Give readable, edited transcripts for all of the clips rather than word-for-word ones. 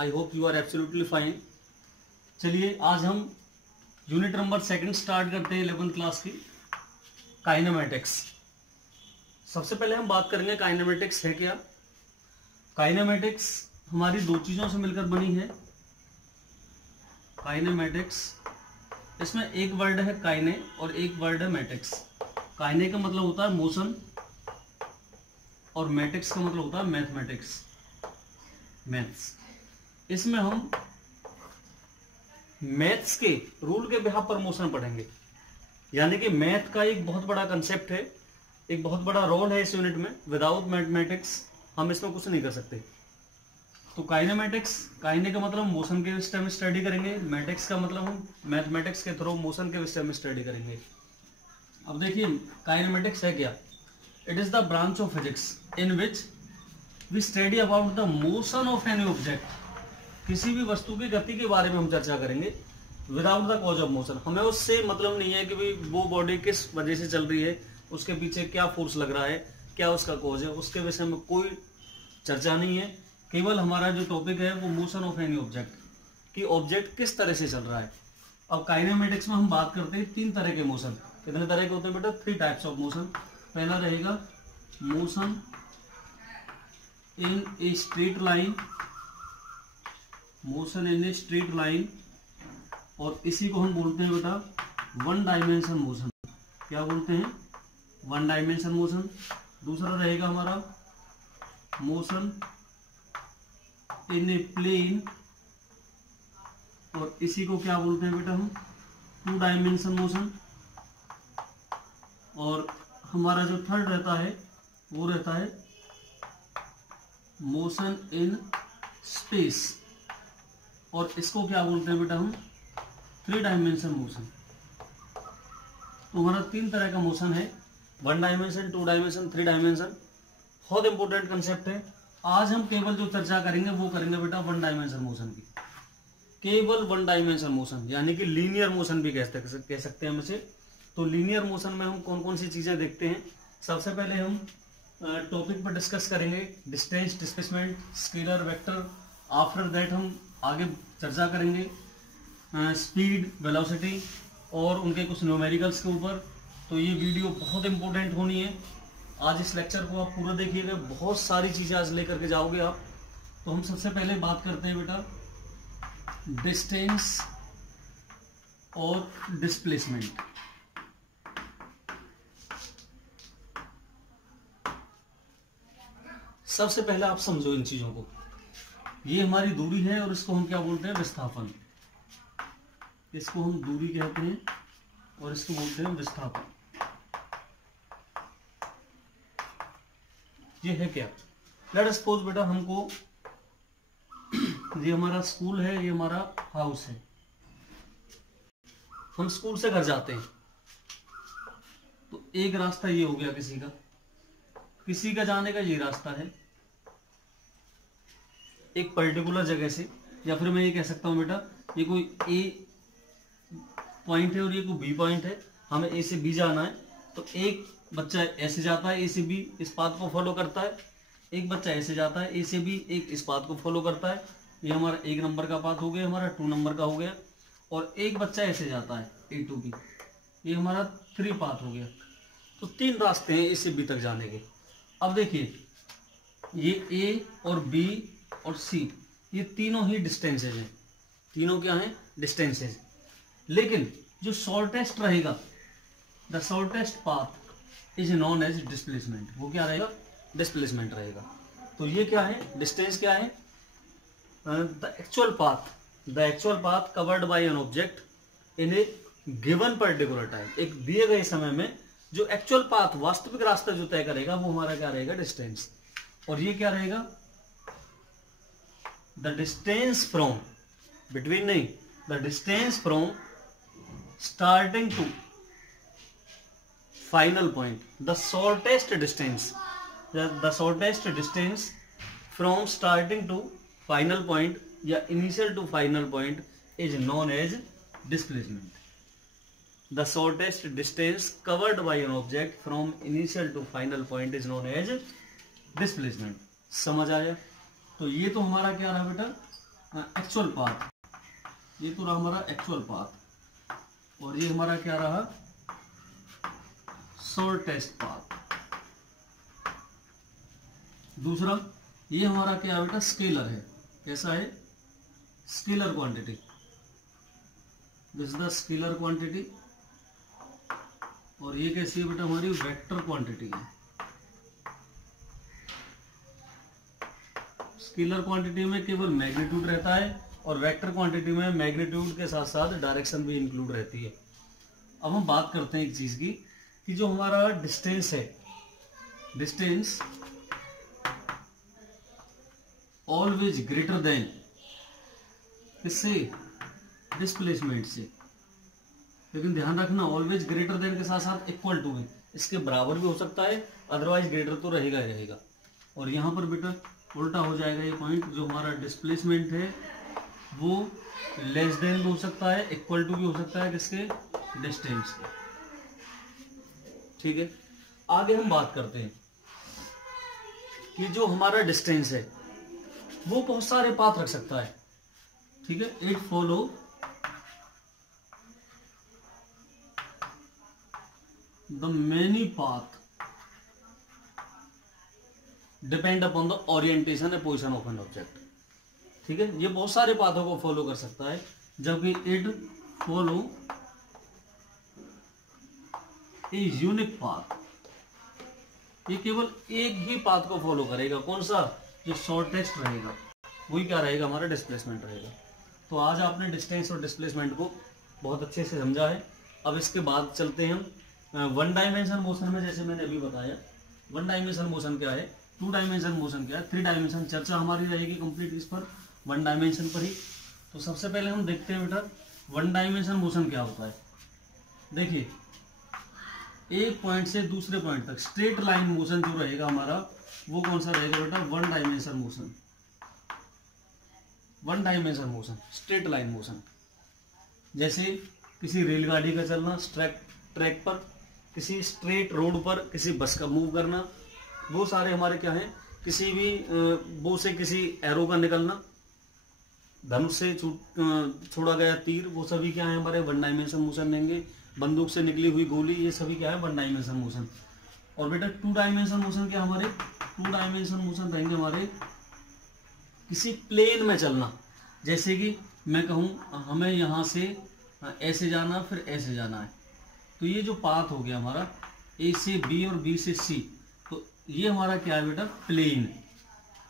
I hope you are absolutely fine. चलिए आज हम यूनिट नंबर 2 स्टार्ट करते हैं 11th क्लास की काइनेमेटिक्स। सबसे पहले हम बात करेंगे काइनेमेटिक्स है क्या। काइनेमेटिक्स हमारी दो चीजों से मिलकर बनी है। काइनेमेटिक्स, इसमें एक वर्ड है काइने और एक वर्ड है मैटिक्स। काइने का मतलब होता है मोशन और मैटिक्स का मतलब होता है मैथमेटिक्स, मैथ्स। इसमें हम मैथ्स के रूल के बिहाफ पर मोशन पढ़ेंगे, यानी कि मैथ का एक बहुत बड़ा कंसेप्ट है, एक बहुत बड़ा रोल है इस यूनिट में। विदाउट मैथमेटिक्स हम इसमें कुछ नहीं कर सकते। तो काइनेमेटिक्स, काइने का मतलब मोशन के विषय में स्टडी करेंगे, मैटिक्स का मतलब हम मैथमेटिक्स के थ्रू मोशन के विषय में स्टडी करेंगे। अब देखिए काइनेमेटिक्स है क्या। It is the branch of physics in which we study about the motion of any object. किसी भी वस्तु की गति के बारे में हम चर्चा करेंगे without the cause of motion. हमें उससे मतलब नहीं है कि भाई वो बॉडी किस वजह से चल रही है, उसके पीछे क्या फोर्स लग रहा है, क्या उसका कॉज है, उसके विषय में कोई चर्चा नहीं है। केवल हमारा जो टॉपिक है वो मोशन ऑफ एनी ऑब्जेक्ट, कि ऑब्जेक्ट किस तरह से चल रहा है। अब काइनेमेटिक्स में हम बात करते हैं 3 तरह के मोशन। कितने तरह के होते हैं बेटा? 3 टाइप्स ऑफ मोशन। पहला रहेगा motion in a straight line, motion in a straight line, और इसी को हम बोलते हैं बेटा 1 डायमेंशन मोशन। क्या बोलते हैं? 1 डायमेंशन मोशन। दूसरा रहेगा हमारा मोशन इन ए प्लेन, और इसी को क्या बोलते हैं बेटा हम? 2 डायमेंशन मोशन। और हमारा जो थर्ड रहता है वो रहता है मोशन इन स्पेस, और इसको क्या बोलते हैं बेटा हम? 3 डायमेंशन मोशन। तो हमारा 3 तरह का मोशन है, 1 डायमेंशन, 2 डायमेंशन, 3 डायमेंशन। बहुत इंपॉर्टेंट कंसेप्ट है। आज हम केवल जो चर्चा करेंगे वो करेंगे बेटा 1 डायमेंशन मोशन की। केवल 1 डायमेंशन मोशन, यानी कि लीनियर मोशन भी कह सकते हैं हम इसे। तो लीनियर मोशन में हम कौन कौन सी चीजें देखते हैं? सबसे पहले हम टॉपिक पर डिस्कस करेंगे distance, displacement, scalar, vector. After that हम आगे चर्चा करेंगे स्पीड, वेलोसिटी और उनके कुछ न्यूमेरिकल्स के ऊपर। तो ये वीडियो बहुत इंपॉर्टेंट होनी है। आज इस लेक्चर को आप पूरा देखिएगा, बहुत सारी चीजें आज लेकर के जाओगे आप। तो हम सबसे पहले बात करते हैं बेटा डिस्टेंस और डिस्प्लेसमेंट। सबसे पहले आप समझो इन चीजों को। ये हमारी दूरी है और इसको हम क्या बोलते हैं? विस्थापन। इसको हम दूरी कहते हैं और इसको बोलते हैं विस्थापन। ये है क्या? लेट अस सपोज बेटा हमको ये हमारा स्कूल है, ये हमारा हाउस है। हम स्कूल से घर जाते हैं तो एक रास्ता ये हो गया किसी का जाने का ये रास्ता है एक पर्टिकुलर जगह से, या फिर मैं ये कह सकता हूं बेटा ये कोई ए पॉइंट है और ये कोई बी पॉइंट है। हमें ए से बी जाना है तो एक बच्चा ऐसे जाता है, ए से बी इस पाथ को फॉलो करता है। एक बच्चा ऐसे जाता है, ए से बी एक इस पाथ को फॉलो करता है। ये हमारा 1 नंबर का पाथ हो गया, हमारा 2 नंबर का हो गया। और एक बच्चा ऐसे जाता है ए टू बी, ये हमारा 3 पाथ हो गया। तो 3 रास्ते हैं ए से बी तक जाने के। अब देखिए ये ए और बी और सी, ये तीनों ही डिस्टेंसेज हैं। तीनों क्या हैं? डिस्टेंसेज। लेकिन जो शॉर्टेस्ट रहेगा, the shortest path is known as displacement. वो क्या रहेगा? डिस्प्लेसमेंट रहेगा। तो ये क्या है? डिस्टेंस क्या है? The actual path covered by an object in A given particular time. एक दिए गए समय में जो एक्चुअल पाथ, वास्तविक रास्ता जो तय करेगा वो हमारा क्या रहेगा? डिस्टेंस। और ये क्या रहेगा? द डिस्टेंस फ्रॉम बिटवीन, नहीं, the distance from starting to final point. The shortest distance from starting to final point या initial to final point is known as displacement. The shortest distance covered by an object from initial to final point is known as displacement. समझ आया? तो ये तो हमारा क्या रहा बेटा? एक्चुअल पाथ, ये तो रहा हमारा एक्चुअल पाथ, और ये हमारा क्या रहा, शॉर्टेस्ट पाथ। दूसरा ये हमारा क्या है बेटा, स्केलर है। कैसा है, scalar quantity, this is the scalar quantity. और ये कैसी है बेटा, हमारी वेक्टर क्वांटिटी है। स्केलर क्वांटिटी में केवल मैग्नीट्यूड रहता है, और वेक्टर क्वांटिटी में मैग्नीट्यूड के साथ साथ डायरेक्शन भी इंक्लूड रहती है। अब हम बात करते हैं एक चीज की, कि जो हमारा डिस्टेंस है, डिस्टेंस ऑलवेज ग्रेटर देन, किससे, डिस्प्लेसमेंट से। लेकिन ध्यान रखना, ऑलवेज ग्रेटर देन के साथ साथ इक्वल टू है, इसके बराबर भी हो सकता है, अदरवाइज ग्रेटर तो रहेगा ही रहेगा। और यहाँ पर बेटा उल्टा हो जाएगा ये पॉइंट, जो हमारा डिस्प्लेसमेंट है वो लेस देन भी हो सकता है, इक्वल टू भी हो सकता है, किसके, डिस्टेंस के। ठीक है, आगे हम बात करते हैं कि जो हमारा डिस्टेंस है वो बहुत सारे पाथ रख सकता है। ठीक है, it follow the many path depend upon the orientation and position of an object. ठीक है, ये बहुत सारे पाथों को फॉलो कर सकता है, जबकि it follow a unique path, ये केवल एक ही पाथ को फॉलो करेगा। कौन सा, जो शॉर्टेस्ट रहेगा, वही क्या रहेगा, हमारा डिस्प्लेसमेंट रहेगा। तो आज आपने डिस्टेंस और डिस्प्लेसमेंट को बहुत अच्छे से समझा है। अब इसके बाद चलते हैं हम वन डायमेंशन मोशन में। जैसे मैंने अभी बताया, वन डायमेंशन मोशन क्या है, टू डायमेंशन मोशन क्या है, थ्री डायमेंशन, चर्चा हमारी रहेगी कंप्लीट इस पर, वन डायमेंशन पर ही। तो सबसे पहले हम देखते हैं बेटा वन डायमेंशन मोशन क्या होता है। देखिए, एक पॉइंट से दूसरे पॉइंट तक स्ट्रेट लाइन मोशन जो रहेगा हमारा, वो कौन सा रहेगा बेटा, one dimension motion. One dimension motion, straight line motion. जैसे किसी रेलगाड़ी का चलना ट्रैक पर, किसी स्ट्रेट रोड पर किसी बस का मूव करना, वो सारे हमारे क्या हैं, किसी भी बो से किसी एरो का निकलना, धनुष से छोड़ा गया तीर, वो सभी क्या है हमारे वन डायमेंशन मोशन देंगे। बंदूक से निकली हुई गोली, ये सभी क्या है, वन डायमेंशन मोशन। और बेटा टू डायमेंशन मोशन क्या हमारे, टू डायमेंशन मोशन रहेंगे हमारे किसी प्लेन में चलना। जैसे कि मैं कहूँ हमें यहाँ से ऐसे जाना, फिर ऐसे जाना है, तो ये जो पाथ हो गया हमारा ए से बी और बी से सी, तो ये हमारा क्या है बेटा, प्लेन।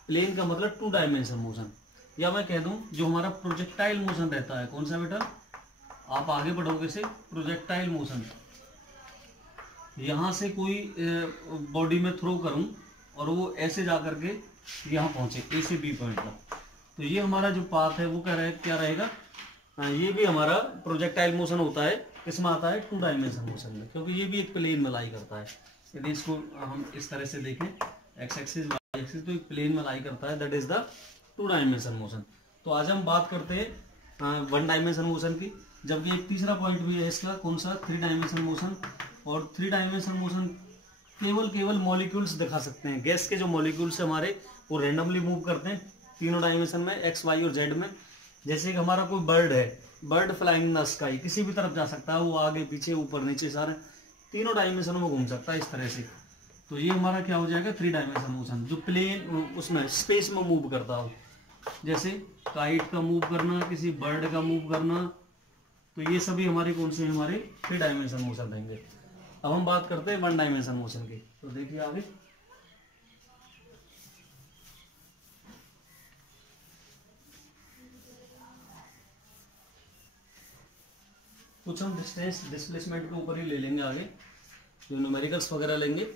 प्लेन का मतलब टू डायमेंशन मोशन। या मैं कह दूं जो हमारा प्रोजेक्टाइल मोशन रहता है, कौन सा बेटा, आप आगे बढ़ोगे से, प्रोजेक्टाइल मोशन। यहाँ से कोई बॉडी में थ्रो करूं और वो ऐसे जा करके यहाँ पहुंचे ए से बी पॉइंट तक, तो ये हमारा जो पाथ है वो क्या रहेगा, ये भी हमारा प्रोजेक्टाइल मोशन होता है। किसमें आता है, टू डायमेंशन मोशन में, क्योंकि ये भी एक प्लेन में लाई करता है। यदि इसको हम इस तरह से देखें, एक्स एक्सिस वाई एक्सिस, तो एक प्लेन में लाई करता है, that is the two dimension motion. तो आज हम बात करते हैं वन डायमेंशन मोशन की, जबकि एक तीसरा पॉइंट भी है इसका, कौन सा, थ्री डायमेंशन मोशन। और थ्री डायमेंशन मोशन केवल मॉलिक्यूल्स दिखा सकते हैं। गैस के जो मॉलिक्यूल्स हमारे वो रैंडमली मूव करते हैं तीनों डायमेंशन में, एक्स वाई और जेड में। जैसे कि हमारा कोई बर्ड है, bird flying in the sky, किसी भी तरफ जा सकता है, वो आगे पीछे ऊपर नीचे सारे तीनों डायमेंशन में घूम सकता है इस तरह से। तो ये हमारा क्या हो जाएगा, थ्री डायमेंशन मोशन, जो प्लेन उसमें स्पेस में मूव करता हो। जैसे काइट का मूव करना, किसी बर्ड का मूव करना, तो ये सभी हमारे कौन से, हमारे थ्री डायमेंशन मोशन रहेंगे। अब हम बात करते हैं वन डायमेंशन मोशन की। तो देखिए आगे, कुछ हम डिस्टेंस डिस्प्लेसमेंट के ऊपर ही ले लेंगे आगे, जो न्यूमेरिकल्स वगैरह लेंगे,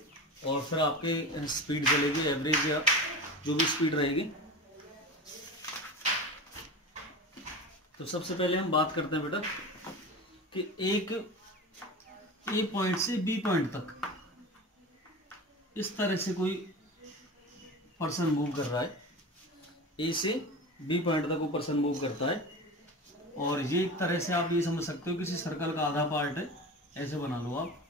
और फिर आपके स्पीड चलेगी, एवरेज या जो भी स्पीड रहेगी। तो सबसे पहले हम बात करते हैं बेटा कि एक ए पॉइंट से बी पॉइंट तक इस तरह से कोई पर्सन मूव कर रहा है, ए से बी पॉइंट तक वो पर्सन मूव करता है। और ये एक तरह से आप ये समझ सकते हो किसी सर्कल का आधा पार्ट है, ऐसे बना लो आप।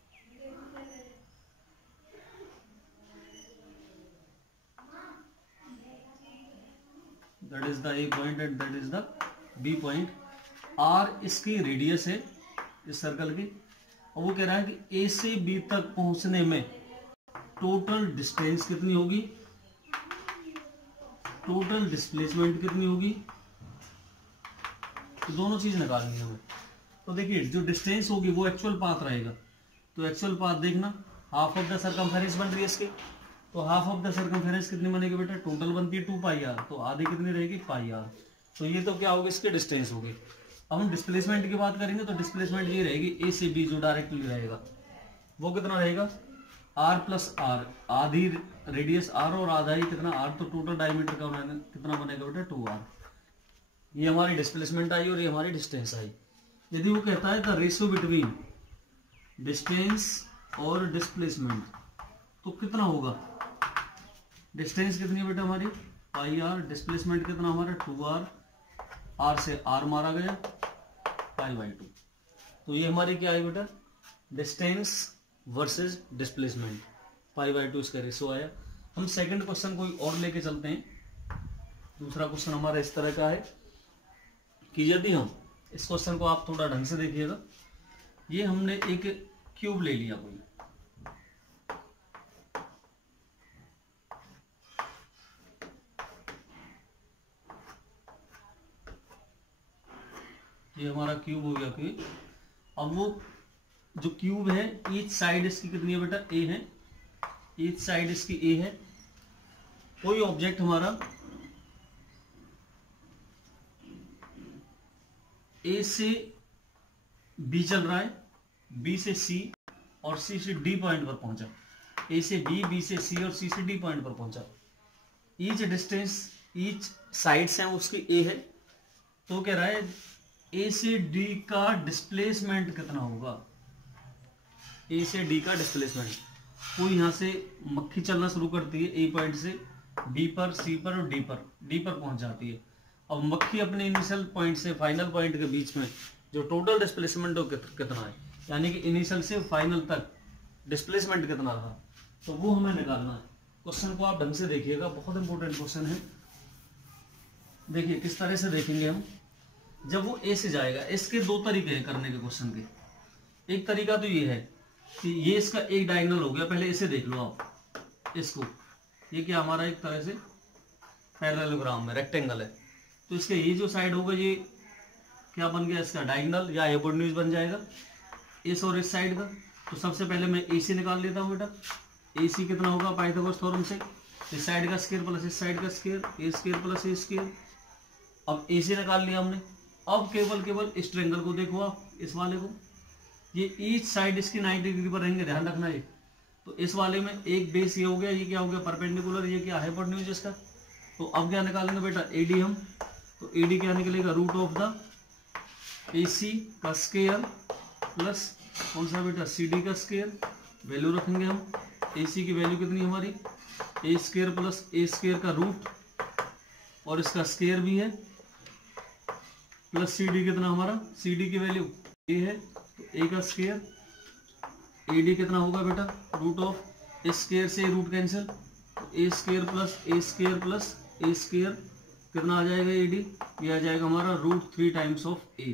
That is the A point and that is the B point. R इसकी रेडियस है इस सर्कल की, और वो कह रहा है कि ए से बी तक पहुंचने में टोटल डिस्टेंस कितनी होगी, टोटल डिस्प्लेसमेंट कितनी होगी, तो दोनों चीज निकालनी है हमें। तो देखिए जो डिस्टेंस होगी वो एक्चुअल पाथ रहेगा, तो एक्चुअल पाथ देखना हाफ ऑफ द सर्कमफेरेंस बन रही है इसके, तो हाफ ऑफ द सर्कमफेरेंस कितनी बनेगी बेटा, टोटल बनती है 2 पाई आर, तो आधी कितनी रहेगी पाई आर। तो ये तो क्या होगी, इसके डिस्टेंस होगी। अब हम डिस्प्लेसमेंट की बात करेंगे तो डिस्प्लेसमेंट ये रहेगी ए से बी जो डायरेक्टली रहेगा वो कितना रहेगा, आर प्लस आर, आधी रेडियस आर और आधा ही कितना आर, तो टोटल डायमीटर का कितना बनेगा बेटा 2r। ये हमारी डिस्प्लेसमेंट आई और ये हमारी डिस्टेंस आई। यदि वो कहता है द रेशियो बिटवीन डिस्टेंस और डिस्प्लेसमेंट, तो कितना होगा, डिस्टेंस कितनी है बेटा हमारी पाई आर, डिस्प्लेसमेंट कितना हमारा 2r, आर से आर मारा गया पाई/2। तो ये हमारी क्या है बेटा, डिस्टेंस वर्सेस डिस्प्लेसमेंट, पाई/2 इसका रेशो आया। हम सेकंड क्वेश्चन कोई और लेके चलते हैं। दूसरा क्वेश्चन हमारा इस तरह का है कि यदि हम इस क्वेश्चन को आप थोड़ा ढंग से देखिएगा, ये हमने एक क्यूब ले लिया कोई, ये हमारा क्यूब हो गया क्यूब। अब वो जो क्यूब है ईच साइड इसकी कितनी है बेटा, ए है, ईच साइड इसकी ए है। कोई ऑब्जेक्ट हमारा ए से बी चल रहा है, बी से सी और सी से डी पॉइंट पर पहुंचा, ए से बी, बी से सी और सी से डी पॉइंट पर पहुंचा। ईच डिस्टेंस, ईच साइड्स हैं उसकी ए है, तो कह रहा है ए से डी का डिस्प्लेसमेंट कितना होगा, ए से डी का डिस्प्लेसमेंट। कोई यहां से मक्खी चलना शुरू करती है ए पॉइंट से बी पर, सी पर और डी पर पहुंच जाती है। अब मक्खी अपने इनिशियल पॉइंट से फाइनल पॉइंट के बीच में जो टोटल डिस्प्लेसमेंट हो कितना है, यानी कि इनिशियल से फाइनल तक डिस्प्लेसमेंट कितना रहा, तो वो हमें निकालना है। क्वेश्चन को आप ढंग से देखिएगा, बहुत इंपॉर्टेंट क्वेश्चन है। देखिए किस तरह से देखेंगे हम, जब वो ए से जाएगा, इसके दो तरीके हैं करने के क्वेश्चन के। एक तरीका तो ये है कि ये इसका एक डायगोनल हो गया, पहले इसे देख लो आप, इसको, ये क्या हमारा एक तरह से पैरेललोग्राम में रेक्टेंगल है, तो इसके ये जो साइड होगा ये क्या बन गया, इसका डायगोनल या हाइपोटेन्यूज बन जाएगा इस और इस साइड का। तो सबसे पहले मैं ए सी निकाल लेता हूँ बेटा। ए सी कितना होगा पाइथागोरस थ्योरम से, इस साइड का स्क्वायर प्लस इस साइड का square, A square plus A square. अब ए सी निकाल लिया हमने। अब केवल इस ट्रायंगल को देखो आप, इस वाले को, ये ईच साइड इसकी 90 डिग्री पर रहेंगे, ध्यान रखना ये। तो इस वाले में एक बेस ये हो गया, ये क्या हो गया परपेंडिकुलर, ये क्या हाइपोटेन्यूज इसका। तो अब क्या निकालेंगे बेटा एडी हम, तो एडी क्या निकलेगा रूट ऑफ द AC का स्क्वायर प्लस कौन सा बेटा CD का स्क्वायर। वैल्यू रखेंगे हम, AC की वैल्यू कितनी हमारी ए स्क्वायर प्लस ए स्क्वायर का रूट और इसका स्क्वायर भी है, प्लस CD कितना हमारा, CD की वैल्यू ए है तो ए का स्क्वायर, AD कितना होगा बेटा रूट ऑफ ए स्क्वायर से रूट कैंसिल, तो ए square plus A square plus A square कितना आ जाएगा AD, ये आ जाएगा हमारा रूट 3 टाइम्स ऑफ ए।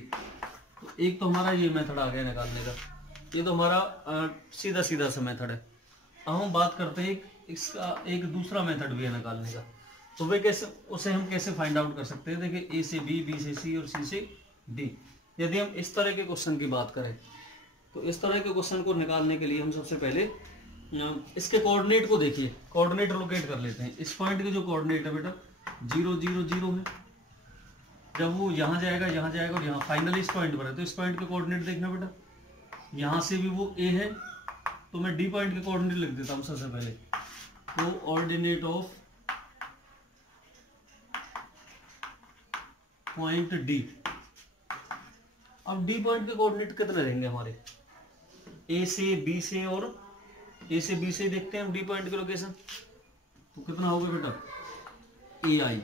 तो एक तो हमारा ये मेथड आ गया निकालने का, ये तो हमारा सीधा सा मेथड है। अब हम बात करते हैं इसका एक दूसरा मेथड भी है निकालने का, तो वे कैसे, उसे हम कैसे फाइंड आउट कर सकते हैं। देखिए ए से बी, बी से सी और सी से डी। यदि हम इस तरह के क्वेश्चन की बात करें तो इस तरह के क्वेश्चन को निकालने के लिए हम सबसे पहले इसके कोऑर्डिनेट को देखिए, कोऑर्डिनेट लोकेट कर लेते हैं। इस पॉइंट के जो कोऑर्डिनेट है बेटा 0 0 0 है, जब वो यहाँ जाएगा और यहाँ फाइनली इस पॉइंट पर है, तो इस पॉइंट के कोऑर्डिनेट देखना बेटा, यहाँ से भी वो ए है तो मैं डी पॉइंट के कोऑर्डिनेट लिख देता हूँ सबसे पहले, कोऑर्डिनेट ऑफ पॉइंट डी। अब डी पॉइंट के कोऑर्डिनेट कितने रहेंगे हमारे, ए से बी से और ए से बी से देखते हैं हम डी पॉइंट की लोकेशन, तो कितना होगा बेटा ए आई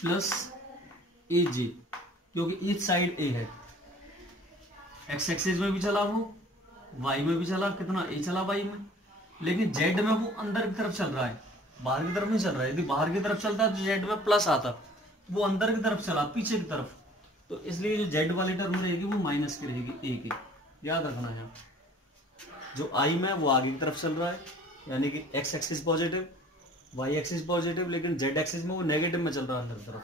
प्लस ए जे, क्योंकि ईच साइड ए है, एक्स एक्सिस में भी चला वो, वाई में भी चला, कितना ए चला वाई में, लेकिन जेड में वो अंदर की तरफ चल रहा है, बाहर की तरफ नहीं चल रहा है। यदि बाहर की तरफ चलता तो जेड में प्लस आता, वो अंदर की तरफ चला, पीछे की तरफ, तो इसलिए जो जेड वाली टर्म रहेगी वो माइनस की रहेगी, ए की, याद रखना है। जो आई में वो आगे की तरफ चल रहा है, यानी कि X axis positive, Y axis positive, लेकिन जेड एक्सिस में वो नेगेटिव में चल रहा है अंदर की तरफ।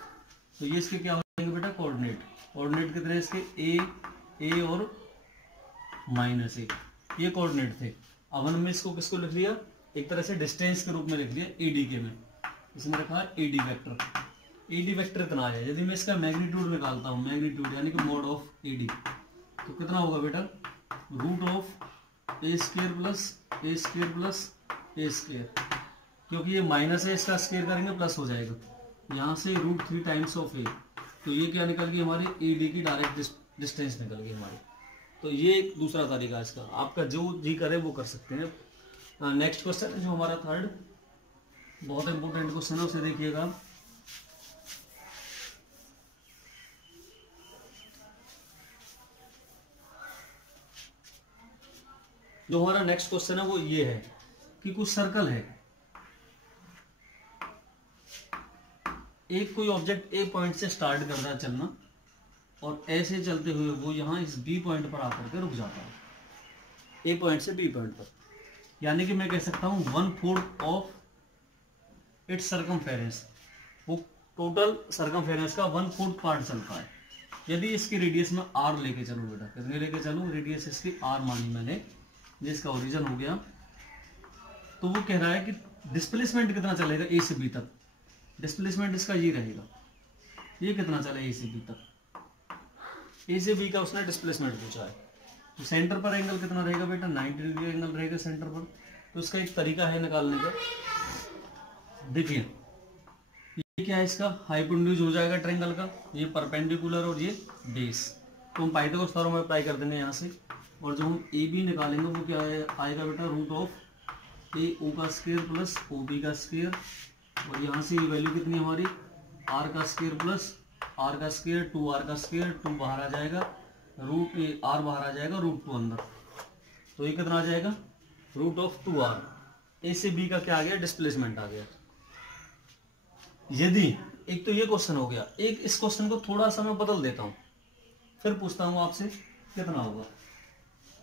तो ये इसके क्या हो जाएंगे बेटा, कोऑर्डिनेट। कोऑर्डिनेट कितने इसके, ए और माइनस ए, ये कोऑर्डिनेट थे। अब हमने इसको किसको लिख लिया, एक तरह से डिस्टेंस के रूप में लिख लिया, एडी के में, इसमें रखा है एडी वेक्टर। एडी वेक्टर इतना है। यदि मैं इसका मैग्नीट्यूड निकालता हूँ, मैग्नीट्यूड यानी कि मोड ऑफ एडी, तो कितना होगा बेटा, root of A square plus A square, क्योंकि ये माइनस है, इसका स्क्वायर करेंगे प्लस हो जाएगा, यहाँ से √3 टाइम्स ऑफ ए, तो ये क्या निकल गई हमारी, एडी की डायरेक्ट डिस्टेंस निकल गई हमारी। तो ये एक दूसरा तरीका है इसका, आपका जो जी करे वो कर सकते हैं। नेक्स्ट क्वेश्चन है जो हमारा थर्ड, बहुत इंपॉर्टेंट क्वेश्चन है, उसे देखिएगा। जो हमारा नेक्स्ट क्वेश्चन है वो ये है कि कुछ सर्कल है, एक कोई ऑब्जेक्ट ए पॉइंट से स्टार्ट कर रहा है चलना, और ऐसे चलते हुए वो यहाँ इस बी पॉइंट पर आकर के रुक जाता है, ए पॉइंट से बी पॉइंट पर, यानी कि मैं कह सकता हूँ 1/4 ऑफ इट्स सरकमफेरेंस, वो टोटल सरकमफेरेंस का 1/4 पार्ट चलता है। यदि इसकी रेडियस में आर लेके चलूँ बेटा, कितने लेके चलूँ, रेडियस इसकी आर मानी मैंने, जिसका ओरिजिन हो गया, तो वो कह रहा है कि डिस्प्लेसमेंट कितना चलेगा ए से बी तक, डिस्प्लेसमेंट इसका ये रहेगा, ये कितना चले ए से बी तक, ए से बी का उसने डिस्प्लेसमेंट पूछा है। तो सेंटर पर एंगल कितना रहेगा बेटा, 90 डिग्री एंगल रहेगा सेंटर पर। तो इसका एक तरीका है निकालने का, देखिए ये क्या है, इसका हाइपोटेन्यूज हो जाएगा ट्रायंगल का, ये परपेंडिकुलर और ये बेस, तो हम पाइथागोरस थ्योरम अप्लाई कर देंगे यहाँ से, और जो हम ए बी निकालेंगे वो क्या आएगा बेटा, रूट ऑफ ए ओ का स्क्वायर प्लस ओ बी का स्क्वायर, और यहाँ से ये वैल्यू कितनी हमारी, आर का स्क्वायर प्लस आर का स्क्वायर, 2r का स्क्वायर, 2 बाहर आ जाएगा, रूट आर बाहर आ जाएगा, √2 अंदर, तो ये कितना आ जाएगा, रूट ऑफ 2r। ए से बी का क्या आ गया, डिस्प्लेसमेंट आ गया। यदि एक तो ये क्वेश्चन हो गया, एक इस क्वेश्चन को थोड़ा सा मैं बदल देता हूँ, फिर पूछता हूँ आपसे कितना होगा,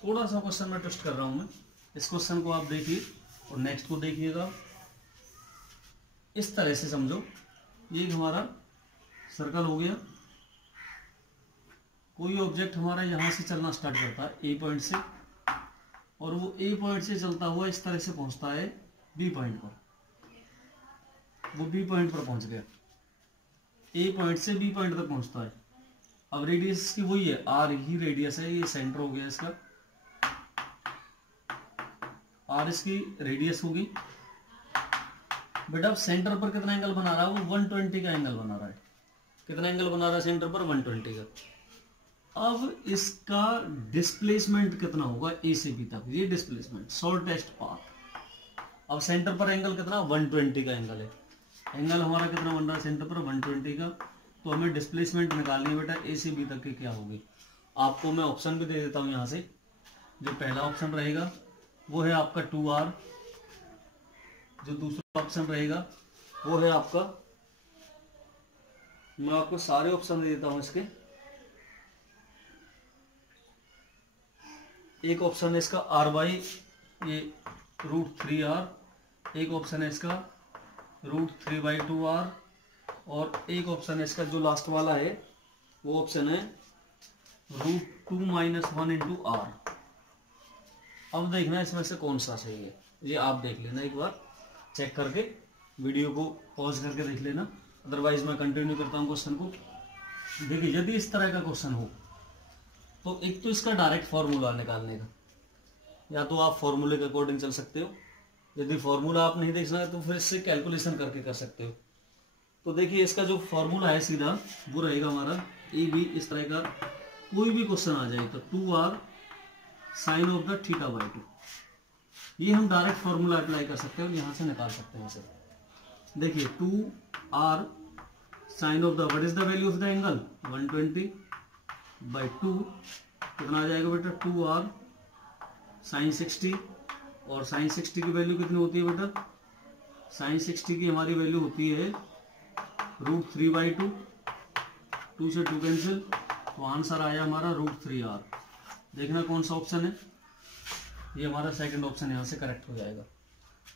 थोड़ा सा क्वेश्चन में ट्विस्ट कर रहा हूं मैं। इस क्वेश्चन को आप देखिए और नेक्स्ट को देखिएगा, इस तरह से समझो, ये हमारा सर्कल हो गया, कोई ऑब्जेक्ट हमारा यहां से चलना स्टार्ट करता है ए पॉइंट से, और वो ए पॉइंट से चलता हुआ इस तरह से पहुंचता है बी पॉइंट पर, वो बी पॉइंट पर पहुंच गया, ए पॉइंट से बी पॉइंट तक पहुंचता है। अब रेडियस इसकी वही है, आर ही रेडियस है, ये सेंटर हो गया इसका, आर इसकी रेडियस होगी बेटा। अब सेंटर पर कितना एंगल बना रहा है, वो 120 का एंगल बना रहा है, कितना एंगल बना रहा है सेंटर पर, 120 का। अब इसका डिस्प्लेसमेंट कितना होगा ए से बी तक, ये डिस्प्लेसमेंट शॉर्टेस्ट पाथ। अब सेंटर पर एंगल कितना, 120 का एंगल है, एंगल हमारा कितना बन रहा है सेंटर पर, 120 का। तो हमें डिस्प्लेसमेंट निकालनी है बेटा ए से बी तक की क्या होगी। आपको मैं ऑप्शन भी दे देता हूं यहां से, जो पहला ऑप्शन रहेगा वो है आपका 2r, जो दूसरा ऑप्शन रहेगा वो है आपका, मैं आपको सारे ऑप्शन दे देता हूं इसके, एक ऑप्शन है इसका r/, ये √3r, एक ऑप्शन है इसका √3/2r, और एक ऑप्शन है इसका जो लास्ट वाला है वो ऑप्शन है √2 - 1 × r। अब देखना इसमें से कौन सा सही है, ये आप देख लेना एक बार, चेक करके वीडियो को पॉज करके देख लेना, अदरवाइज मैं कंटिन्यू करता हूँ क्वेश्चन को। देखिए यदि इस तरह का क्वेश्चन हो तो एक तो इसका डायरेक्ट फॉर्मूला निकालने का, या तो आप फॉर्मूले के अकॉर्डिंग चल सकते हो, यदि फॉर्मूला आप नहीं देखना है तो फिर इससे कैलकुलेशन करके कर सकते हो। तो देखिए इसका जो फॉर्मूला है सीधा वो रहेगा हमारा ए बी, इस तरह का कोई भी क्वेश्चन आ जाए तो 2r sin ऑफ द θ/2, ये हम डायरेक्ट फॉर्मूला अप्लाई कर सकते हैं और यहाँ से निकाल सकते हैं इसे। देखिए 2r sin of the, what is the value of the angle, 120/2, कितना आ जाएगा बेटा, 2r sin 60, और sin 60 की वैल्यू कितनी होती है बेटा, साइन 60 की हमारी वैल्यू होती है √3/2, 2 से 2 कैंसिल, तो आंसर आया हमारा √3r। देखना कौन सा ऑप्शन है, ये हमारा सेकंड ऑप्शन यहाँ से करेक्ट हो जाएगा।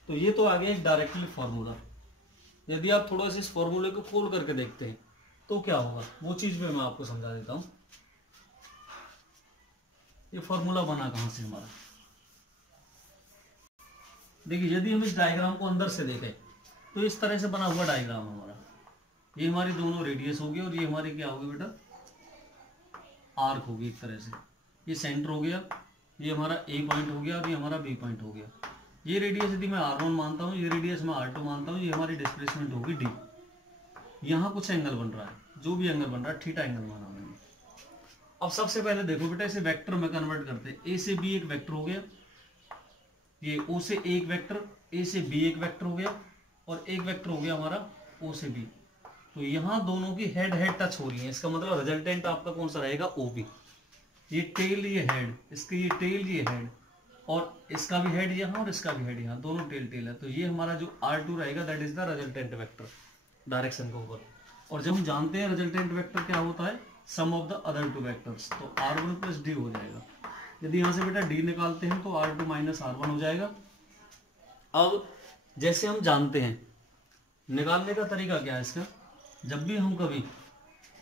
तो ये तो आ गया एक डायरेक्टली फॉर्मूला। यदि आप थोड़ा सा इस फॉर्मूले को खोल करके देखते हैं तो क्या होगा, वो चीज भी मैं आपको समझा देता हूं। ये फॉर्मूला बना कहां से हमारा, देखिए यदि हम इस डायग्राम को अंदर से देखें तो इस तरह से बना हुआ डायग्राम हमारा, ये हमारी दोनों रेडियस होगी और ये हमारी क्या होगी बेटा, आर्क होगी एक तरह से। ये सेंटर हो गया, ये हमारा ए पॉइंट हो गया और ये हमारा बी पॉइंट हो गया। ये रेडियस यदि मैं r1 मानता हूँ, ये रेडियस मैं r2 मानता हूँ, ये हमारी डिस्प्लेसमेंट होगी d। यहाँ कुछ एंगल बन रहा है, जो भी एंगल बन रहा है थीटा एंगल माना मैंने। अब सबसे पहले देखो बेटा, इसे वेक्टर में कन्वर्ट करते हैं। a से b एक वेक्टर हो गया, ये o से a एक वेक्टर, a से b एक वेक्टर हो गया और एक वेक्टर हो गया हमारा o से b। तो यहाँ दोनों की हेड हेड टच हो रही है, इसका मतलब रिजल्टेंट आपका कौन सा रहेगा, OB। ये टेल, ये हेड, इसके ये टेल, ये हेड, और इसका भी हेड यहाँ और इसका भी हेड यहाँ, दोनों टेल टेल है। तो ये हमारा जो R2 रहेगा that is the resultant vector direction के ऊपर। और जब हम जानते हैं रिजल्टेंट वेक्टर क्या होता है, sum of the other two vectors, तो R1 प्लस D हो जाएगा। यदि यहाँ से बेटा D निकालते हैं तो R2 माइनस R1 हो जाएगा। अब जैसे हम जानते हैं, निकालने का तरीका क्या है इसका, जब भी हम कभी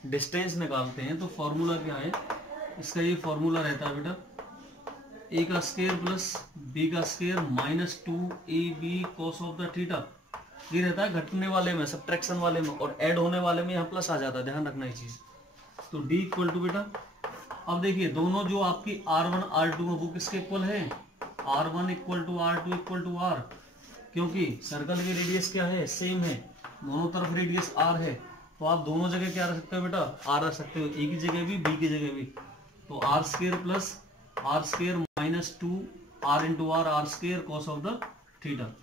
डिस्टेंस निकालते हैं तो फॉर्मूला क्या है इसका, ये फॉर्मूला रहता है बेटा a का स्क्वायर प्लस b का square minus 2ab cos of the theta. ये रहता है घटने वाले में, सब्ट्रैक्शन वाले में, और ऐड होने वाले में यहाँ प्लस आ जाता है, ध्यान रखना ये चीज। तो d इक्वल टू बेटा, अब देखिए दोनों जो आपकी R1 R2 है वो किसके इक्वल है, R1 equal to R2 equal to R, क्योंकि सर्कल की रेडियस क्या है, सेम है, दोनों तरफ रेडियस R है। तो आप दोनों जगह क्या रख सकते हो बेटा, R रख सकते हो, A की जगह भी B की जगह भी। तो R square plus R square minus 2R into R square cos of the theta.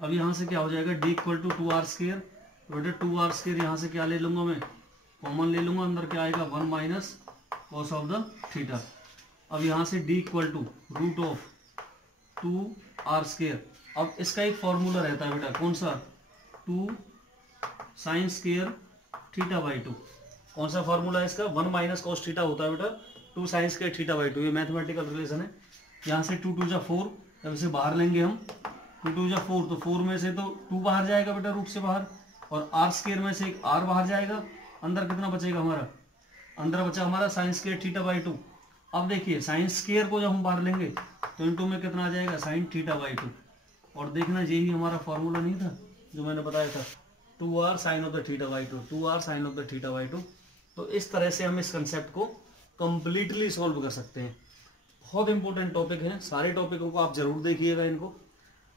अब यहाँ से क्या हो जाएगा, D equal to 2R square, बेटा 2R स्क्वायर यहाँ से क्या ले लूंगा मैं, कॉमन ले लूंगा, अंदर क्या आएगा 1 minus cos of the theta. अब यहाँ से D equal to root of 2R square. अब इसका एक फॉर्मूला रहता है बेटा, कौन सा, 2 साइन स्क्वायर थीटा बाई 2। कौन सा फॉर्मूला है इसका, 1 माइनस कॉस थीटा होता है बेटा 2 साइन स्क्वायर थीटा बाई 2। ये मैथमेटिकल रिलेशन है। यहाँ से 2 2 जा 4, जब इसे बाहर लेंगे हम 2 2 जा 4, तो 4 में से तो 2 बाहर जाएगा बेटा रूट से बाहर, और R स्क्वायर में से एक R बाहर जाएगा, अंदर कितना बचेगा हमारा, अंदर बचा हमारा साइन स्क्वायर थीटा बाई 2। अब देखिए साइन स्क्वायर को जब हम बाहर लेंगे तो इनटू में कितना आ जाएगा, साइन थीटा बाई 2। और देखना यही हमारा फॉर्मूला नहीं था जो मैंने बताया था, 2R sine of the theta by 2, 2R sine of the theta by 2। तो इस तरह से हम इस कंसेप्ट को कंप्लीटली सॉल्व कर सकते हैं। बहुत इंपॉर्टेंट टॉपिक है, सारे टॉपिकों को आप जरूर देखिएगा इनको,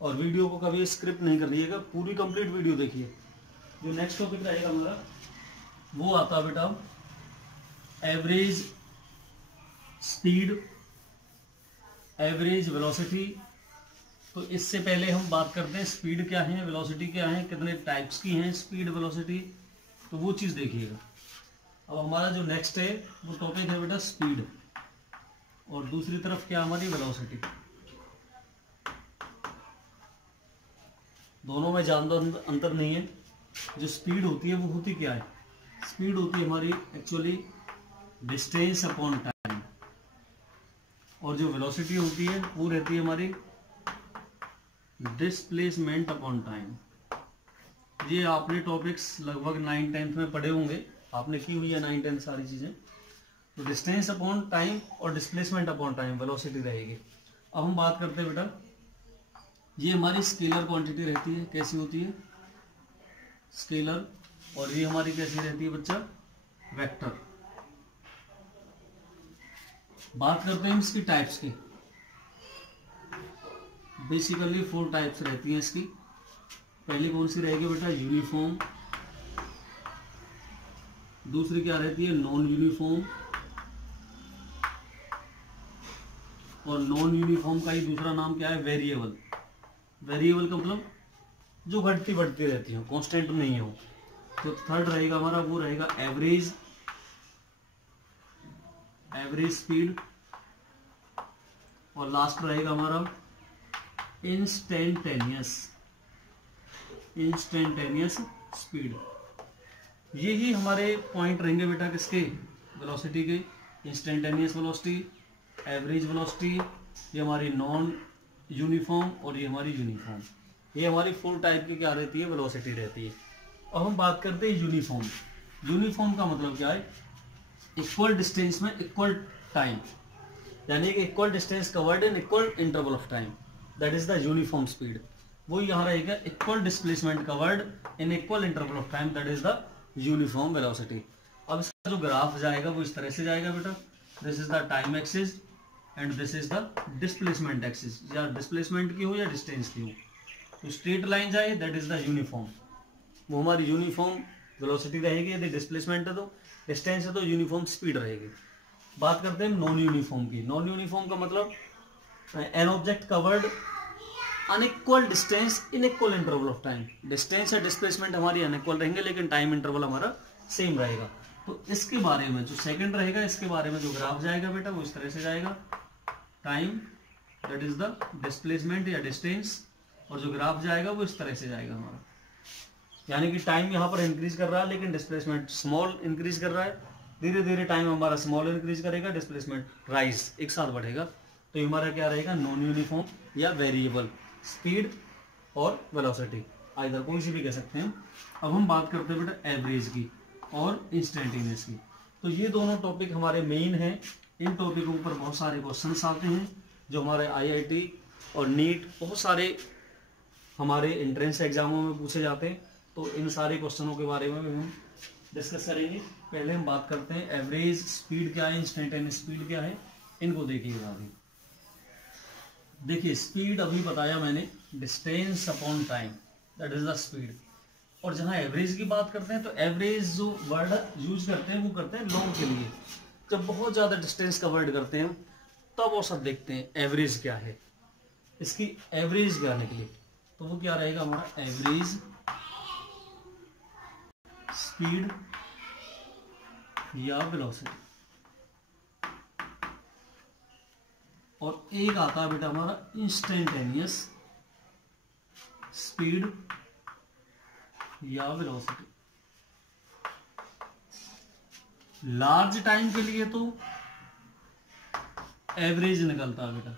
और वीडियो को कभी स्क्रिप्ट नहीं करिएगा, पूरी कंप्लीट वीडियो देखिए। जो नेक्स्ट टॉपिक रहेगा हमारा वो आता है बेटा एवरेज स्पीड, एवरेज वेलोसिटी। तो इससे पहले हम बात करते हैं स्पीड क्या है, वेलोसिटी क्या है, कितने टाइप्स की हैं स्पीड वेलोसिटी, तो वो चीज देखिएगा। अब हमारा जो नेक्स्ट है वो टॉपिक है बेटा स्पीड, और दूसरी तरफ क्या हमारी वेलोसिटी। दोनों में ज्यादा अंतर नहीं है। जो स्पीड होती है वो होती क्या है, स्पीड होती है हमारी एक्चुअली डिस्टेंस अपॉन टाइम, और जो वेलोसिटी होती है वो रहती है हमारी डिस्प्लेसमेंट अपॉन टाइम। ये आपने टॉपिक्स लगभग 9th-10th में पढ़े होंगे, आपने की हुई है 9th-10th सारी चीजें। तो डिस्टेंस अपॉन टाइम और डिस्प्लेसमेंट अपॉन टाइम वेलोसिटी रहेगी। अब हम बात करते हैं बेटा, ये हमारी स्केलर क्वांटिटी रहती है, कैसी होती है स्केलर, और ये हमारी कैसी रहती है बच्चा, वेक्टर। बात करते हैं इसकी टाइप्स की। बेसिकली 4 टाइप्स रहती हैं इसकी। पहली कौन सी रहेगी बेटा, यूनिफॉर्म। दूसरी क्या रहती है, नॉन यूनिफॉर्म। और नॉन यूनिफॉर्म का ही दूसरा नाम क्या है, वेरिएबल। वेरिएबल का मतलब जो घटती बढ़ती रहती है, कांस्टेंट नहीं हो। तो थर्ड रहेगा हमारा वो रहेगा एवरेज, एवरेज स्पीड। और लास्ट रहेगा हमारा इंस्टेंटेनियस, इंस्टेंटेनियस स्पीड। यही हमारे पॉइंट रहेंगे बेटा किसके, वेलोसिटी के। इंस्टेंटेनियस वेलोसिटी, एवरेज वेलोसिटी, ये हमारी नॉन यूनिफॉर्म और ये हमारी यूनिफॉर्म। ये हमारी 4 टाइप की क्या रहती है, वेलोसिटी रहती है। अब हम बात करते हैं यूनिफॉर्म। यूनिफॉर्म का मतलब क्या है, इक्वल डिस्टेंस में इक्वल टाइम, यानी कि equal distance covered in equal interval of time, that is the uniform speed. वो यहाँ रहेगा equal displacement covered in equal interval of time, that is the uniform velocity. अब इसका जो ग्राफ जाएगा वो इस तरह से जाएगा बेटा, this is the time axis and this is the displacement axis, या डिस्प्लेसमेंट की हो या डिस्टेंस की हो। तो स्ट्रेट लाइन जाए दैट इज द यूनिफॉर्म, वो हमारी यूनिफॉर्म वेलोसिटी रहेगी। यदि डिस्प्लेसमेंट है तो डिस्टेंस है तो यूनिफॉर्म स्पीड रहेगी। बात करते हैं नॉन यूनिफॉर्म की। नॉन यूनिफॉर्म का मतलब an object covered unequal distance in equal interval of time. Distance या डिस्प्लेसमेंट हमारी अनइक्वल रहेंगे लेकिन टाइम इंटरवल हमारा सेम रहेगा। तो इसके बारे में जो सेकंड रहेगा, इसके बारे में जो ग्राफ जाएगा बेटा वो इस तरह से जाएगा, time that is the displacement या डिस्टेंस, और जो ग्राफ जाएगा वो इस तरह से जाएगा हमारा, यानी कि टाइम यहाँ पर इंक्रीज कर रहा है लेकिन डिस्प्लेसमेंट स्मॉल इंक्रीज कर रहा है। धीरे धीरे टाइम हमारा स्मॉल इंक्रीज करेगा, डिस्प्लेसमेंट राइज एक साथ बढ़ेगा। तो ये हमारा क्या रहेगा, नॉन यूनिफॉर्म या वेरिएबल स्पीड और वेलोसिटी, आइदर कोई सी भी कह सकते हैं। अब हम बात करते हैं बेटा एवरेज की और इंस्टेंटेनियस की। तो ये दोनों टॉपिक हमारे मेन हैं। इन टॉपिकों पर बहुत सारे क्वेश्चंस आते हैं जो हमारे IIT और नीट बहुत सारे हमारे एंट्रेंस एग्जामों में पूछे जाते हैं। तो इन सारे क्वेश्चनों के बारे में भी हम डिस्कस करेंगे। पहले हम बात करते हैं एवरेज स्पीड क्या है, इंस्टेंटेनियस स्पीड क्या है, इनको देखिएगा। अभी देखिए स्पीड अभी बताया मैंने, distance upon time that is the speed. और जहां एवरेज की बात करते हैं तो एवरेज जो वर्ड यूज करते हैं वो करते हैं लॉन्ग के लिए। जब बहुत ज्यादा डिस्टेंस कवर्ड करते हैं तब वो सब देखते हैं एवरेज क्या है, इसकी एवरेज क्या निकली। तो वो क्या रहेगा हमारा, एवरेज स्पीड या वेलोसिटी। और एक आता है बेटा हमारा इंस्टेंटेनियस स्पीड या वेलोसिटी। लार्ज टाइम के लिए तो एवरेज निकलता है बेटा,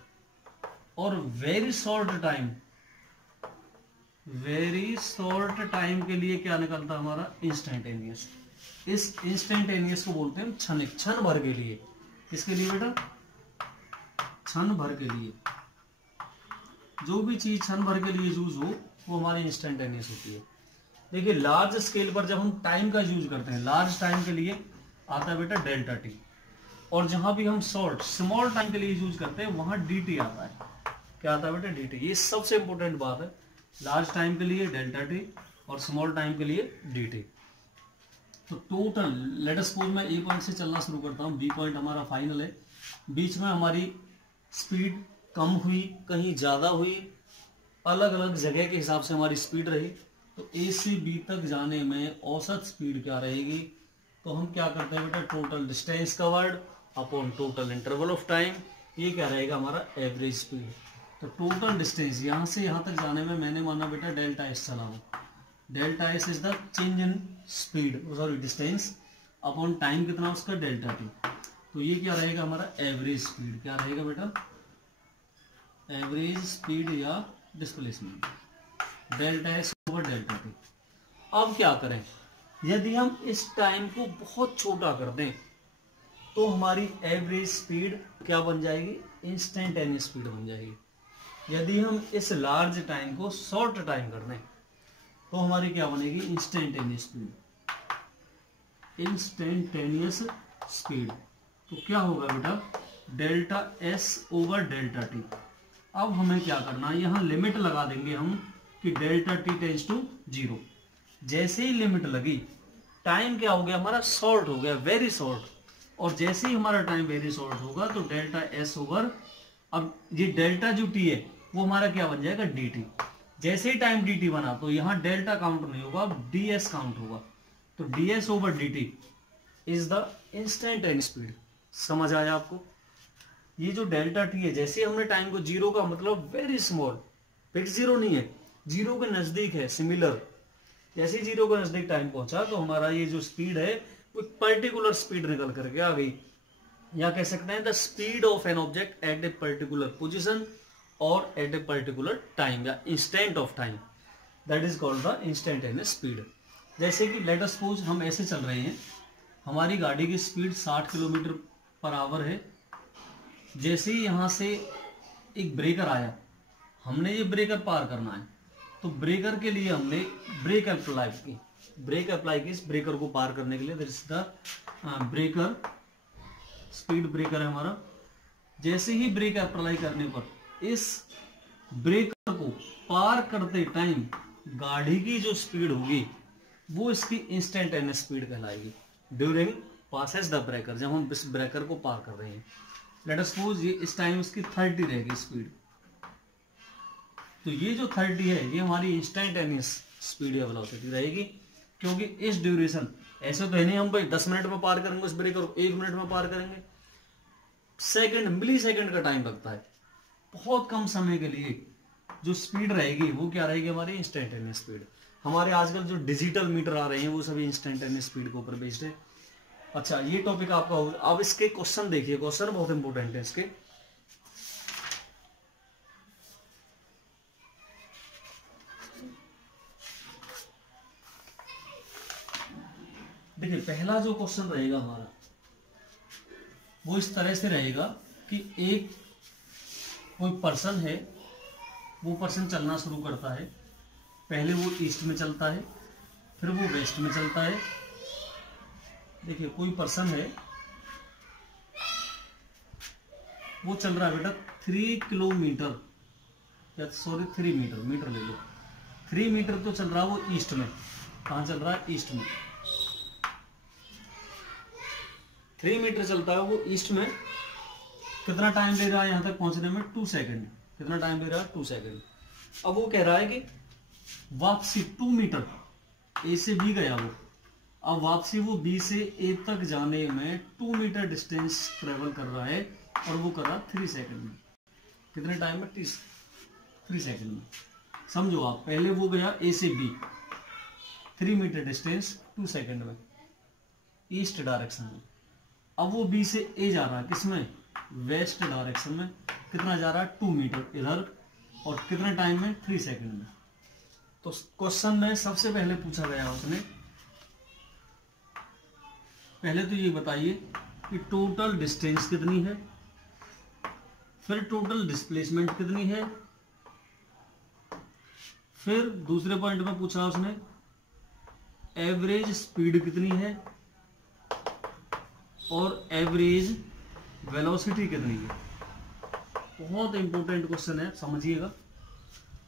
और वेरी शॉर्ट टाइम के लिए क्या निकलता है हमारा, इंस्टेंटेनियस। इस इंस्टेंटेनियस को बोलते हैं क्षणिक, क्षण भर के लिए। किसके लिए बेटा, क्षण भर के लिए। जो भी चीज क्षण भर के लिए यूज हो वो हमारी इंस्टेंटेनियस होती है। देखिए लार्ज स्केल पर जब हम टाइम का यूज करते हैं, लार्ज टाइम के लिए आता है बेटा डेल्टा टी, और जहां भी हम शॉर्ट स्मॉल टाइम के लिए यूज करते हैं वहां dt आता है। क्या आता है बेटा, dt। ये सबसे इंपॉर्टेंट बात है, लार्ज टाइम के लिए डेल्टा टी और स्मॉल टाइम के लिए dt। तो टोटल लेट अस सपोज मैं ए पॉइंट से चलना शुरू करता हूँ, बी पॉइंट हमारा फाइनल है, बीच में हमारी स्पीड कम हुई, कहीं ज्यादा हुई, अलग अलग जगह के हिसाब से हमारी स्पीड रही। तो ए से बी तक जाने में औसत स्पीड क्या रहेगी, तो हम क्या करते हैं बेटा, total distance covered upon total interval of time, ये क्या रहेगा हमारा एवरेज स्पीड। तो टोटल डिस्टेंस यहाँ से यहाँ तक जाने में मैंने माना बेटा डेल्टा एस चला हूँ, delta S is the change in speed, sorry distance, upon time कितना उसका डेल्टा टी। तो ये क्या रहेगा हमारा एवरेज स्पीड, क्या रहेगा बेटा, एवरेज स्पीड या displacement, delta S over delta T. अब क्या करें, यदि हम इस टाइम को बहुत छोटा कर दें तो हमारी एवरेज स्पीड क्या बन जाएगी, इंस्टेंटेनियस स्पीड बन जाएगी। यदि हम इस लार्ज टाइम को शॉर्ट टाइम कर दें तो हमारी क्या बनेगी, इंस्टेंटेनियस स्पीड, इंस्टेंटेनियस स्पीड। तो क्या होगा बेटा, delta S over delta T. अब हमें क्या करना है, यहां लिमिट लगा देंगे हम कि डेल्टा टी टेंड्स टू 0। जैसे ही लिमिट लगी टाइम क्या हो गया हमारा, शॉर्ट हो गया, वेरी शॉर्ट। और जैसे ही हमारा टाइम वेरी शॉर्ट होगा तो डेल्टा एस ओवर, अब ये डेल्टा जो टी है वो हमारा क्या बन जाएगा, डी टी। जैसे ही टाइम डी टी बना तो यहाँ डेल्टा काउंट नहीं होगा, अब डी एस काउंट होगा। तो D S over D T is the instantaneous speed. समझ आया आपको, ये जो डेल्टा टी है, जैसे हमने टाइम को 0 का मतलब वेरी स्मॉल, फिक्स 0 नहीं है, जीरो के नजदीक है, सिमिलर, जैसे ही जीरो के नजदीक टाइम पहुंचा तो हमारा ये जो स्पीड है वो पर्टिकुलर स्पीड निकल करके आ गई। या कह सकते हैं the speed of an object at a particular position और एट ए पर्टिकुलर टाइम, या instant of time, that is called the instantaneous speed. जैसे कि लेट अस सपोज हम ऐसे चल रहे हैं, हमारी गाड़ी की स्पीड 60 किलोमीटर पर आवर है। जैसे ही यहाँ से एक ब्रेकर आया, हमने ये ब्रेकर पार करना है, तो ब्रेकर के लिए हमने ब्रेक अप्लाई की, इस ब्रेकर को पार करने के लिए, that is the breaker, speed breaker है हमारा। जैसे ही ब्रेक अप्लाई करने पर इस ब्रेकर को पार करते टाइम गाड़ी की जो स्पीड होगी वो इसकी इंस्टेंटेनियस स्पीड कहलाएगी ड्यूरिंग पासेस द ब्रेकर, जब हम इस ब्रेकर को पार कर रहे हैं। लेट अस सपोज ये इस टाइम इसकी 30 रहेगी स्पीड, तो ये जो 30 है ये हमारी इंस्टेंटेनियस स्पीड या वेलोसिटी रहेगी, क्योंकि इस ड्यूरेशन, ऐसे तो है नहीं हम भाई 10 मिनट में पार करेंगे उस ब्रेकर को, 1 मिनट में पार करेंगे, सेकंड, मिली सेकंड का टाइम लगता है। बहुत कम समय के लिए जो स्पीड रहेगी वो क्या रहेगी, हमारी इंस्टेंटेनियस स्पीड। हमारे आजकल जो डिजिटल मीटर आ रहे हैं वो सभी इंस्टेंटेनियस स्पीड के ऊपर बेस्ड है। अच्छा, ये टॉपिक आपका हो। अब इसके क्वेश्चन देखिए, क्वेश्चन बहुत इंपॉर्टेंट है इसके। देखिए पहला जो क्वेश्चन रहेगा हमारा वो इस तरह से रहेगा कि एक कोई पर्सन है, वो पर्सन चलना शुरू करता है, पहले वो ईस्ट में चलता है, फिर वो वेस्ट में चलता है। देखिए कोई पर्सन है, वो चल रहा है बेटा 3 किलोमीटर, या सॉरी 3 मीटर, मीटर ले लो, 3 मीटर तो चल रहा है वो ईस्ट में। कहाँ चल रहा है, ईस्ट में। 3 मीटर चलता है वो ईस्ट में। कितना टाइम ले रहा है यहां तक पहुंचने में, 2 सेकंड। कितना टाइम ले रहा है, 2 सेकंड। अब वो कह रहा है कि वापसी 2 मीटर, ए से बी गया वो, अब वापसी वो बी से ए तक जाने में 2 मीटर डिस्टेंस ट्रेवल कर रहा है, और वो कर रहा 3 सेकंड में। कितने टाइम में, 3 सेकंड में। समझो आप, पहले वो गया ए से बी 3 मीटर डिस्टेंस 2 सेकंड में ईस्ट डायरेक्शन में। अब वो बी से ए जा रहा है, किसमें, वेस्ट डायरेक्शन में। कितना जा रहा है, 2 मीटर इधर, और कितने टाइम में, 3 सेकंड में। तो क्वेश्चन में सबसे पहले पूछा गया उसने, पहले तो ये बताइए कि टोटल डिस्टेंस कितनी है, फिर टोटल डिस्प्लेसमेंट कितनी है, फिर दूसरे पॉइंट में पूछा उसने एवरेज स्पीड कितनी है, और एवरेज वेलोसिटी कितनी है। बहुत इंपॉर्टेंट क्वेश्चन है, समझिएगा।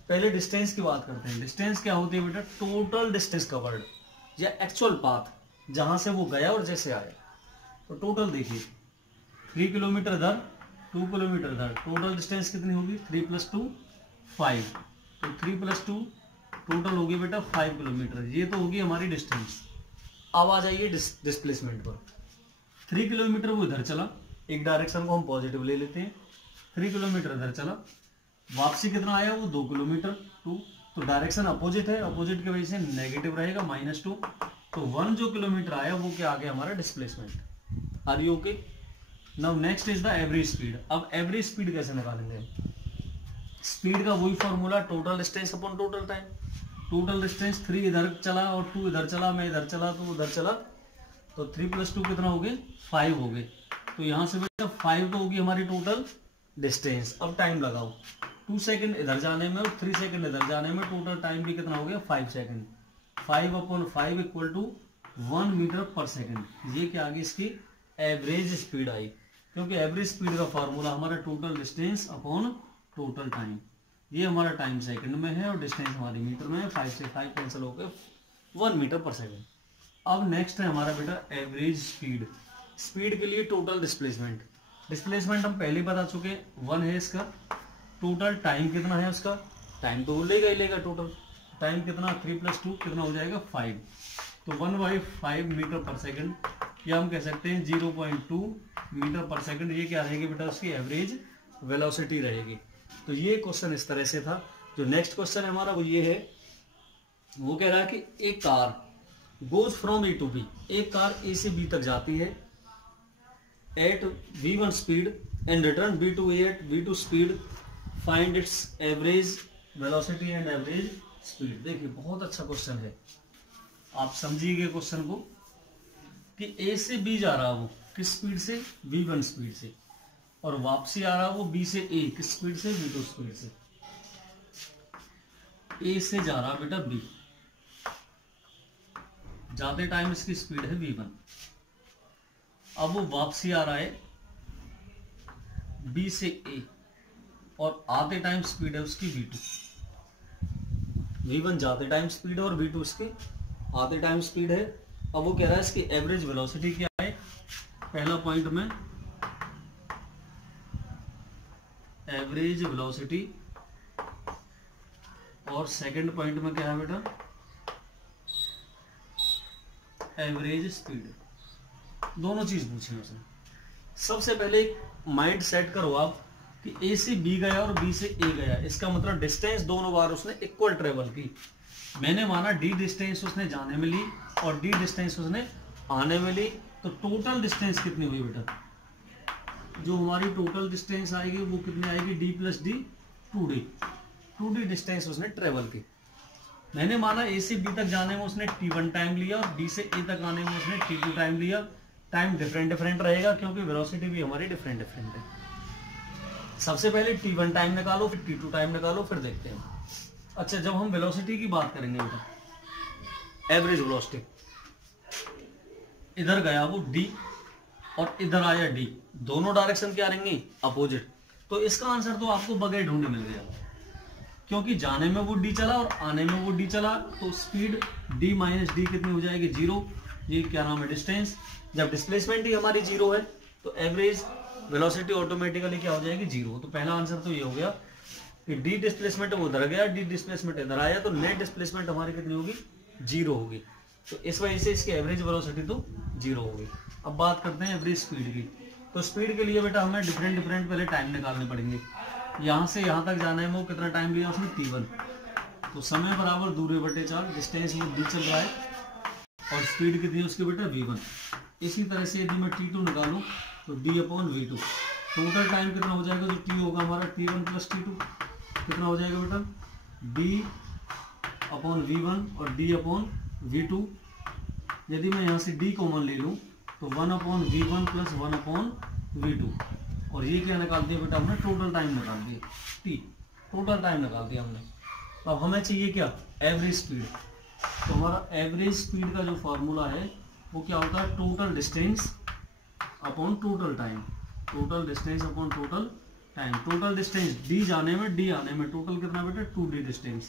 पहले डिस्टेंस की बात करते हैं। डिस्टेंस क्या होती है बेटा, टोटल डिस्टेंस कवर्ड, या एक्चुअल पाथ, जहां से वो गया और जैसे आया। तो टोटल देखिए, 3 किलोमीटर इधर, 2 किलोमीटर इधर, टोटल डिस्टेंस कितनी होगी, 3 + 2 5। तो 3 + 2 टोटल होगी बेटा 5 किलोमीटर। ये तो होगी हमारी डिस्टेंस। अब आ जाइए डिस्प्लेसमेंट पर। 3 किलोमीटर वो इधर चला, एक डायरेक्शन को हम पॉजिटिव ले लेते हैं, 3 किलोमीटर इधर चला, वापसी कितना आया, वो 2 किलोमीटर 2। तो डायरेक्शन अपोजिट है, अपोजिट की वजह से नेगेटिव रहेगा, -2। तो 1 जो किलोमीटर आया वो क्या आ गया, हमारा displacement. Are you okay? Now next is the average speed. अब एवरेज स्पीड कैसे निकालेंगे, स्पीड का वही formula, total distance upon total time. Total distance 3 इधर चला और 2 इधर चला, मैं इधर चला तो उधर चला, तो 3 + 2 कितना हो गए, 5 हो गए। तो यहां से बेटा 5 तो होगी हमारी टोटल डिस्टेंस। अब टाइम लगाओ, 2 सेकंड इधर जाने में और 3 सेकंड इधर जाने में, टोटल टाइम भी कितना हो गया, 5 सेकंड। 5/5 = 1 मीटर पर सेकंड। ये क्या आ गई, इसकी एवरेज स्पीड आई, क्योंकि एवरेज स्पीड का फॉर्मूला हमारा total distance upon total time. ये हमारा टाइम सेकंड में है और डिस्टेंस हमारी मीटर में है। 5 से 5 कैंसिल हो गए, 1 मीटर पर सेकंड। अब नेक्स्ट है हमारा बेटा एवरेज स्पीड। स्पीड के लिए टोटल डिस्प्लेसमेंट। डिस्प्लेसमेंट हम पहले बता चुके, 1 है इसका। टोटल टाइम कितना है उसका, टाइम तो वो लेगा ही लेगा। टोटल टाइम कितना, 3 + 2 कितना हो जाएगा, 5। तो 1/5 मीटर पर सेकंड, या हम कह सकते हैं 0.2 मीटर पर सेकंड। ये क्या रहेगी बेटा, उसकी एवरेज वेलोसिटी रहेगी। तो ये क्वेश्चन इस तरह से था। जो नेक्स्ट क्वेश्चन है हमारा वो ये है, वो कह रहा है कि एक car goes from A to B, एक कार ए से बी तक जाती है at v1 speed and return b2 at v2 speed, find its average velocity and average speed. देखिए बहुत अच्छा क्वेश्चन है, आप समझिएगा क्वेश्चन को कि ए से बी जा रहा वो किस स्पीड से, v1 स्पीड से, और वापसी आ रहा वो बी से ए किस स्पीड से, v2 स्पीड से। ए से जा रहा बेटा बी, जाते टाइम इसकी स्पीड है v1, अब वो वापसी आ रहा है बी से ए और आते टाइम स्पीड है उसकी v2। v1 जाते टाइम स्पीड है और v2 इसकी आते टाइम स्पीड है। अब वो कह रहा है इसकी एवरेज वेलोसिटी क्या है, पहला पॉइंट में एवरेज वेलोसिटी और सेकंड पॉइंट में क्या है बेटा, एवरेज स्पीड। दोनों चीज पूछी उसने। सबसे पहले माइंड सेट करो आप कि ए से बी गया और बी से ए गया, इसका मतलब डिस्टेंस दोनों बार उसने इक्वल ट्रेवल की। मैंने माना डी डिस्टेंस उसने जाने में ली और डी डिस्टेंस उसने आने में ली, तो टोटल डिस्टेंस कितनी हुई बेटा, जो हमारी टोटल डिस्टेंस आएगी वो कितनी आएगी, D plus D 2d distance उसने ट्रेवल की। मैंने माना ए से बी तक जाने में उसने t1 टाइम लिया और बी से ए तक आने में उसने t2 टाइम लिया। टाइम डिफरेंट रहेगा क्योंकि वेलोसिटी भी हमारी डिफरेंट है। सबसे पहले t1 टाइम निकालो, फिर t2 टाइम निकालो, फिर देखते हैं। अच्छा, जब हम वेलोसिटी की बात करेंगे बेटा, एवरेज वेलोसिटी, इधर गया वो d और इधर आया d, दोनों डायरेक्शन क्या रहेंगी, अपोजिट। तो इसका आंसर तो आपको बगैर ढूंढे मिल गया, क्योंकि जाने में वो d चला और आने में वो d चला, तो स्पीड d माइनस डी कितनी हो जाएगी, 0। ये क्या नाम है, डिस्टेंस। जब डिस्प्लेसमेंट ही हमारी 0 है तो एवरेज वेलोसिटी ऑटोमेटिकली क्या हो जाएगी, 0। तो पहला आंसर तो ये हो गया कि d डिस्प्लेसमेंट वो उधर गया, d डिस्प्लेसमेंट इधर आया, तो नेट डिस्प्लेसमेंट हमारी कितनी होगी, 0 होगी। तो इस वजह से इसकी एवरेज वेलोसिटी तो 0 होगी। अब बात करते हैं एवरेज स्पीड की। तो स्पीड के लिए बेटा हमें डिफरेंट पहले टाइम निकालने पड़ेंगे। यहाँ से यहाँ तक जाने में वो कितना टाइम लिया उसने, t1। तो समय बराबर दूरी बटे 4, डिस्टेंस में d चल रहा है और स्पीड कितनी है उसकी बेटा, v1। इसी तरह से यदि मैं t2 निकालूं तो d upon v2, total time कितना हो जाएगा, जो t होगा हमारा t1 प्लस t2, कितना हो जाएगा बेटा, d अपॉन v1 और d अपॉन v2। यदि मैं यहाँ से d कॉमन ले लूँ तो 1 upon v1 plus 1 upon v2, और ये क्या निकाल दिया बेटा हमने, टोटल टाइम निकाल दिया, t टोटल टाइम निकाल दिया हमने। अब हमें चाहिए क्या, एवरेज स्पीड। तो हमारा एवरेज स्पीड का जो फॉर्मूला है वो क्या होता है, total distance upon total time, total distance upon total time. Total distance d जाने में d आने में, टोटल कितना बेटा, 2d distance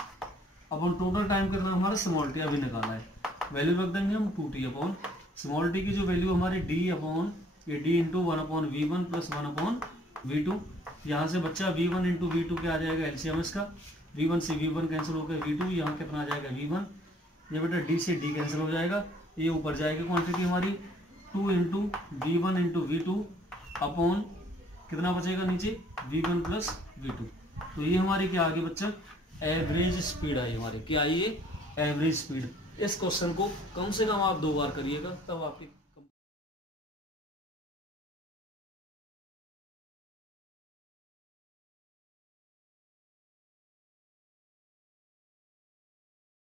upon total time कितना, हमारा स्मॉल t अभी निकाला है, वैल्यू रख देंगे हम 2t अपॉन स्मॉल t की जो वैल्यू हमारी d अपॉन ये d into 1 upon v1 plus 1 upon v2। यहाँ से बच्चा v1 इंटू v2 क्या आ जाएगा, एलसीएम इसका, v1 से v1 कैंसिल होकर v2, यहाँ कितना आ जाएगा v1, ये बेटा d से d कैंसिल हो जाएगा, ये ऊपर जाएगी क्वांटिटी हमारी 2 into v1 into v2 upon कितना बचेगा नीचे, v1 प्लस v2। तो ये हमारी क्या आ गई बच्चा, एवरेज स्पीड आई हमारी, क्या आई ये, एवरेज स्पीड। इस क्वेश्चन को कम से कम आप 2 बार करिएगा, तब आपकी